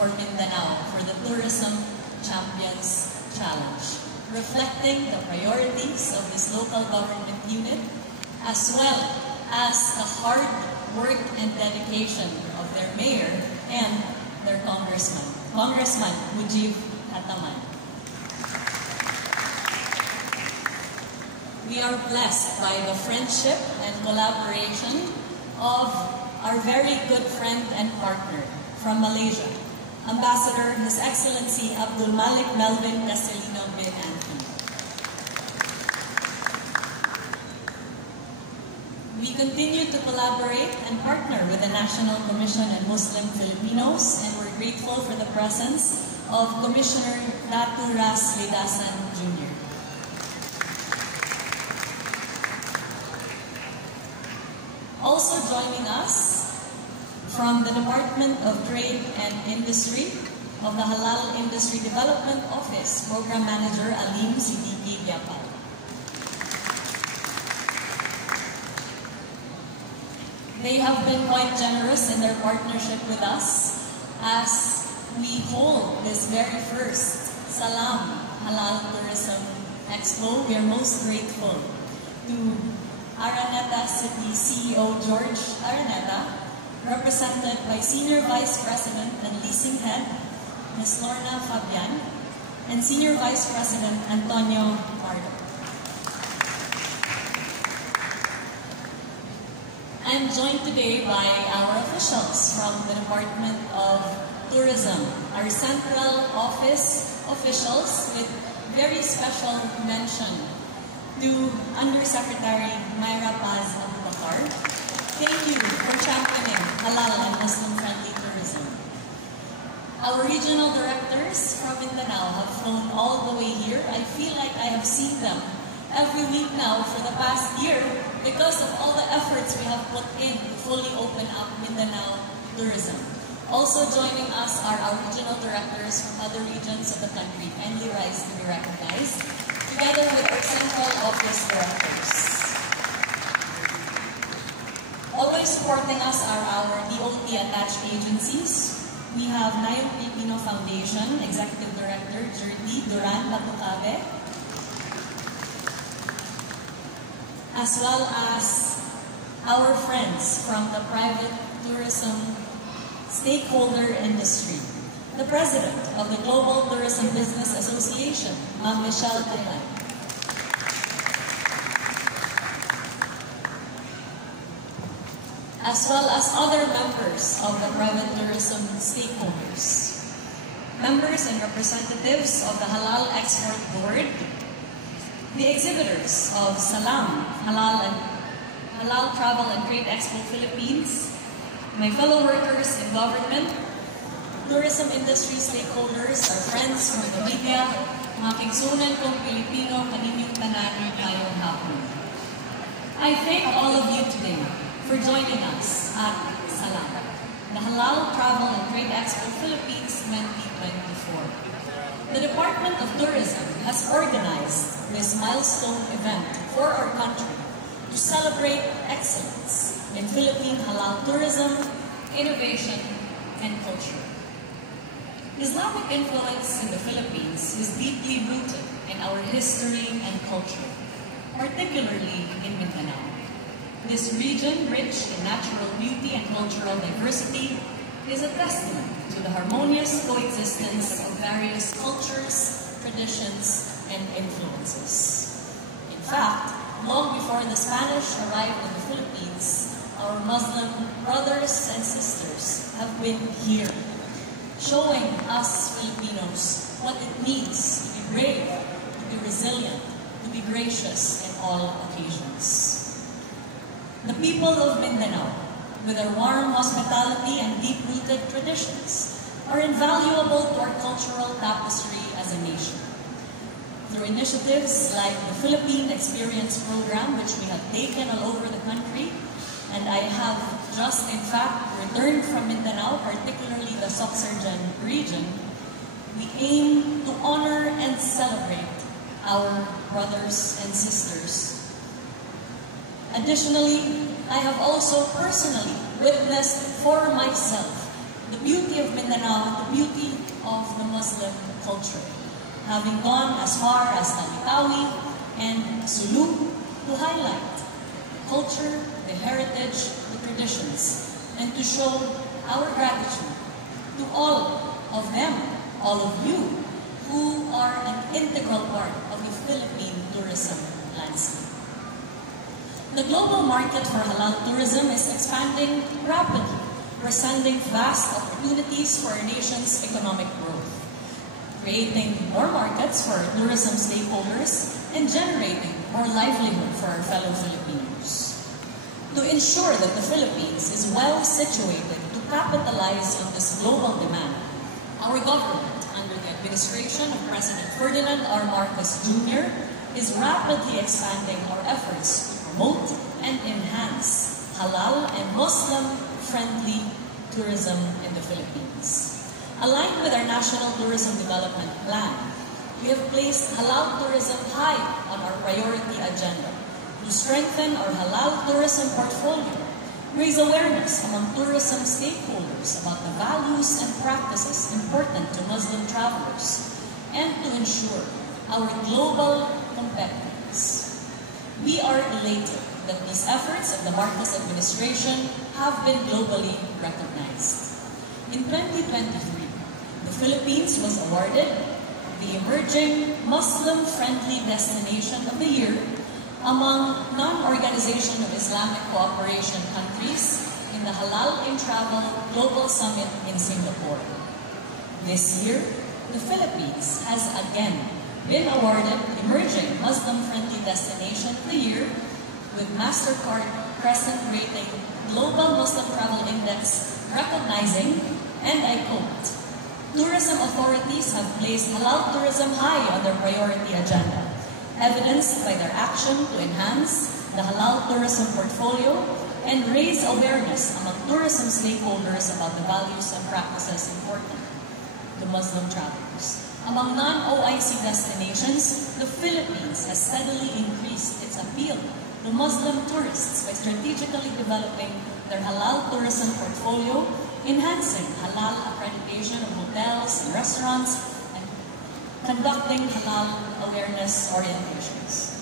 for Mindanao for the Tourism Champions Challenge, reflecting the priorities of this local government unit, as well as the hard work and dedication of their mayor and their Congressman Mujib Hataman. We are blessed by the friendship and collaboration of our very good friend and partner from Malaysia, Ambassador His Excellency Abdul Malik Melvin Castellino bin Anthony. We continue to collaborate and partner with the National Commission on Muslim Filipinos, and we're grateful for the presence of Commissioner Datu Ras Lidasan Jr. Also joining us from the Department of Trade and Industry of the Halal Industry Development Office, Program Manager Alim Siddiqui Gyapal. They have been quite generous in their partnership with us as we hold this very first Salam Halal Tourism Expo. We are most grateful to Araneta City CEO George Araneta, represented by Senior Vice President and Leasing Head, Ms. Lorna Fabian, and Senior Vice President Antonio Pardo. I'm joined today by our officials from the Department of Tourism, our central office officials, with very special mention to Undersecretary Myra Paz Abubakar. Thank you for championing halal and Muslim-friendly tourism. Our regional directors from Mindanao have flown all the way here. I feel like I have seen them every week now for the past year because of all the efforts we have put in to fully open up Mindanao tourism. Also joining us are our regional directors from other regions of the country, kindly rise to be recognized, together with our central office directors. Always supporting us are our DOT attached agencies. We have Nayong Pilipino Foundation, Executive Director Jerdy Duran Batucabe, as well as our friends from the private tourism stakeholder industry. The President of the Global Tourism Business Association, Ma'am Michelle Taylan. As well as other members of the private tourism stakeholders. Members and representatives of the Halal Export Board, the exhibitors of Salam, Halal Travel and Trade Expo Philippines, my fellow workers in government, tourism industry stakeholders, our friends from the media, mga kigsunan kong Pilipino, kaninyong tanan tayong hapon. I thank all of you today for joining us at Salam, the Halal Travel and Trade Expo Philippines 2024. The Department of Tourism has organized this milestone event for our country to celebrate excellence in Philippine halal tourism, innovation, and culture. Islamic influence in the Philippines is deeply rooted in our history and culture, particularly in Mindanao. This region, rich in natural beauty and cultural diversity, is a testament to the harmonious coexistence of various cultures, traditions, and influences. In fact, long before the Spanish arrived in the Philippines, our Muslim brothers and sisters have been here, showing us Filipinos what it means to be brave, to be resilient, to be gracious in all occasions. The people of Mindanao, with their warm hospitality and deep-rooted traditions, are invaluable to our cultural tapestry as a nation. Through initiatives like the Philippine Experience Program, which we have taken all over the country, and I have just, in fact, returned from Mindanao, particularly the Soxargen region, we aim to honor and celebrate our brothers and sisters. Additionally, I have also personally witnessed for myself the beauty of Mindanao, the beauty of the Muslim culture, having gone as far as Talitawi and Sulu to highlight the culture, the heritage, the traditions, and to show our gratitude to all of them, all of you, who are an integral part of the Philippine tourism landscape. The global market for halal tourism is expanding rapidly, presenting vast opportunities for our nation's economic growth, creating more markets for our tourism stakeholders, and generating more livelihood for our fellow Filipinos. To ensure that the Philippines is well situated to capitalize on this global demand, our government, under the administration of President Ferdinand R. Marcos Jr., is rapidly expanding our efforts to promote and enhance halal and Muslim-friendly tourism in the Philippines. Aligned with our National Tourism Development Plan, we have placed halal tourism high on our priority agenda to strengthen our halal tourism portfolio, raise awareness among tourism stakeholders about the values and practices important to Muslim travelers, and to ensure our global competitiveness. We are elated that these efforts of the Marcos administration have been globally recognized. In 2023, the Philippines was awarded the Emerging Muslim-Friendly Destination of the Year among non-Organization of Islamic Cooperation countries in the Halal in Travel Global Summit in Singapore. This year, the Philippines has again been awarded Emerging Muslim-Friendly Destination of the Year with MasterCard Crescent Rating Global Muslim Travel Index recognizing, and I quote, "Tourism authorities have placed halal tourism high on their priority agenda, evidenced by their action to enhance the halal tourism portfolio and raise awareness among tourism stakeholders about the values and practices important to Muslim travelers." Among non-OIC destinations, the Philippines has steadily increased its appeal to Muslim tourists by strategically developing their halal tourism portfolio, enhancing halal accreditation of hotels and restaurants, and conducting halal awareness orientations.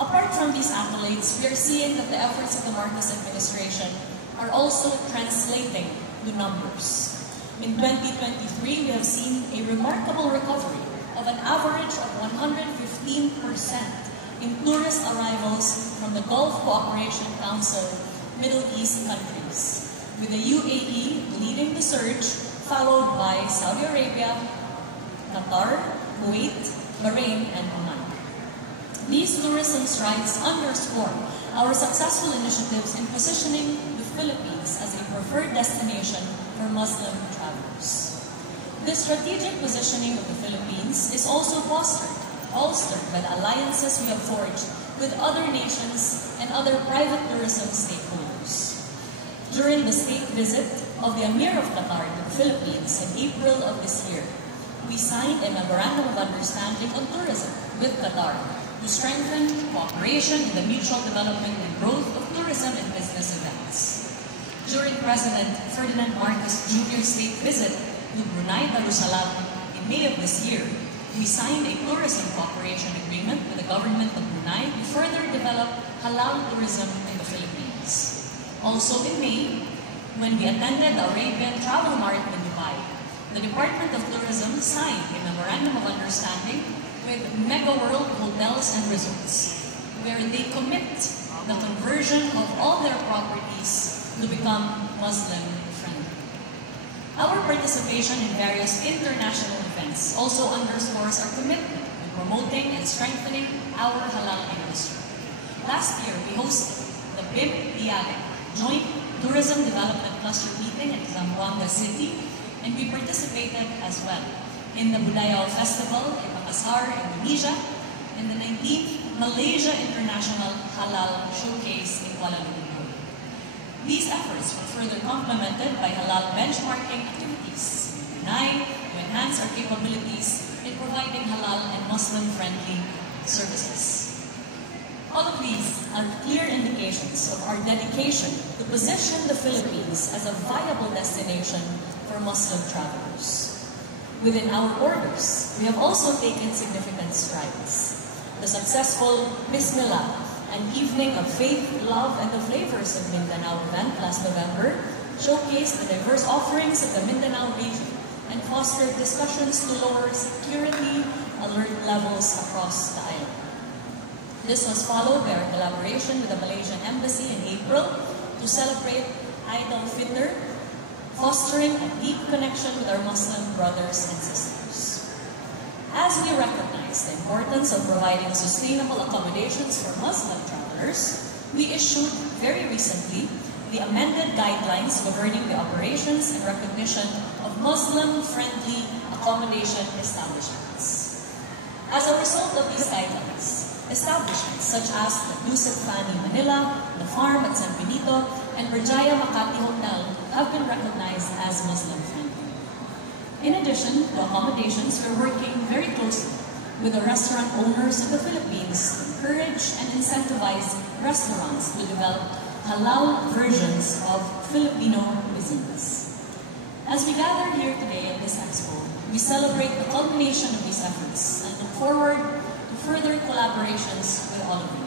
Apart from these accolades, we are seeing that the efforts of the Marcos administration are also translating to numbers. In 2023, we have seen a remarkable recovery of an average of 115% in tourist arrivals from the Gulf Cooperation Council Middle East countries, with the UAE leading the surge, followed by Saudi Arabia, Qatar, Kuwait, Bahrain, and Oman. These tourism strides underscore our successful initiatives in positioning the Philippines as a preferred destination for Muslim travelers. This strategic positioning of the Philippines is also bolstered by the alliances we have forged with other nations and other private tourism stakeholders. During the state visit of the Emir of Qatar to the Philippines in April of this year, we signed a Memorandum of Understanding on Tourism with Qatar to strengthen cooperation in the mutual development and growth of tourism and business events. During President Ferdinand Marcos Jr.'s state visit to Brunei Darussalam in May of this year, we signed a tourism cooperation agreement with the government of Brunei to further develop halal tourism in the Philippines. Also in May, when we attended the Arabian Travel Mart in Dubai, the Department of Tourism signed a Memorandum of Understanding with Mega World Hotels and Resorts, where they commit the conversion of all their properties to become Muslim-friendly. Our participation in various international events also underscores our commitment to promoting and strengthening our halal industry. Last year, we hosted the BIM-Dialect Joint Tourism Development Cluster meeting in Zamboanga City, and we participated as well in the Budaya Festival in Makassar, Indonesia, and the 19th Malaysia International Halal Showcase in Kuala Lumpur. These efforts were further complemented by halal benchmarking activities in Brunei to enhance our capabilities in providing halal and Muslim-friendly services. All of these are clear indications of our dedication to position the Philippines as a viable destination for for Muslim travelers. Within our borders, we have also taken significant strides. The successful Bismillah, an evening of faith, love, and the flavors of Mindanao event last November, showcased the diverse offerings of the Mindanao region and fostered discussions to lower security alert levels across the island. This was followed by our collaboration with the Malaysian Embassy in April to celebrate Eid al-Fitr, fostering a deep connection with our Muslim brothers and sisters. As we recognize the importance of providing sustainable accommodations for Muslim travelers, we issued very recently the amended guidelines governing the operations and recognition of Muslim-friendly accommodation establishments. As a result of these guidelines, establishments such as the Dusit Fani Manila, the Farm at San Benito, and Berjaya Makati Hotel have been recognized as Muslim-friendly. In addition to accommodations, we're working very closely with the restaurant owners of the Philippines to encourage and incentivize restaurants to develop halal versions of Filipino cuisines. As we gather here today at this expo, we celebrate the culmination of these efforts and look forward to further collaborations with all of you.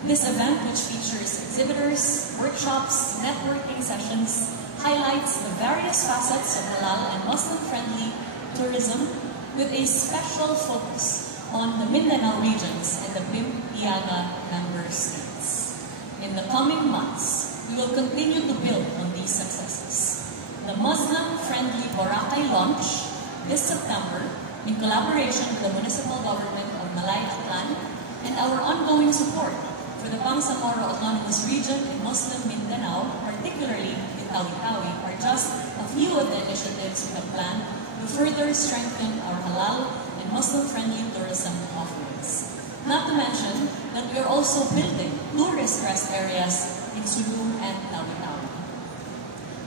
This event, which features exhibitors, workshops, networking sessions, highlights the various facets of halal and Muslim-friendly tourism with a special focus on the Mindanao regions and the BIM-IAGA member states. In the coming months, we will continue to build on these successes. The Muslim-friendly Boracay launch this September in collaboration with the municipal government of Malayaklan and our ongoing support for the Bangsamoro Autonomous Region in Muslim Mindanao, particularly in Tawi-Tawi, are just a few of the initiatives we have planned to further strengthen our halal and Muslim-friendly tourism offerings. Not to mention that we are also building tourist rest areas in Sulu and Tawi-Tawi.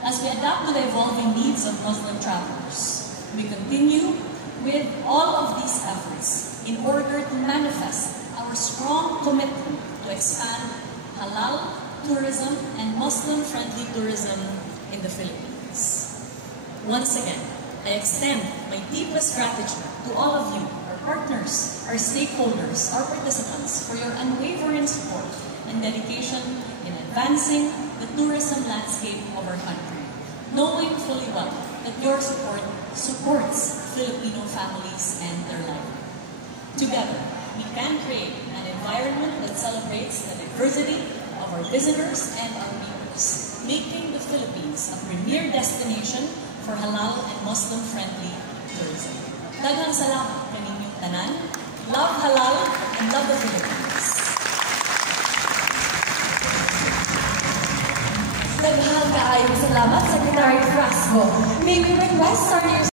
As we adapt to the evolving needs of Muslim travelers, we continue with all of these efforts in order to manifest our strong commitment to expand halal tourism and Muslim-friendly tourism in the Philippines. Once again, I extend my deepest gratitude to all of you, our partners, our stakeholders, our participants, for your unwavering support and dedication in advancing the tourism landscape of our country, knowing fully well that your support supports Filipino families and their life. Together, we can create an environment that celebrates the diversity of our visitors and our viewers, making the Philippines a premier destination for halal and Muslim-friendly tourism. Daghang salamat kaninyong tanan. Love halal and love the Philippines. Daghang kaayong salamat, Secretary Frasco. May we request our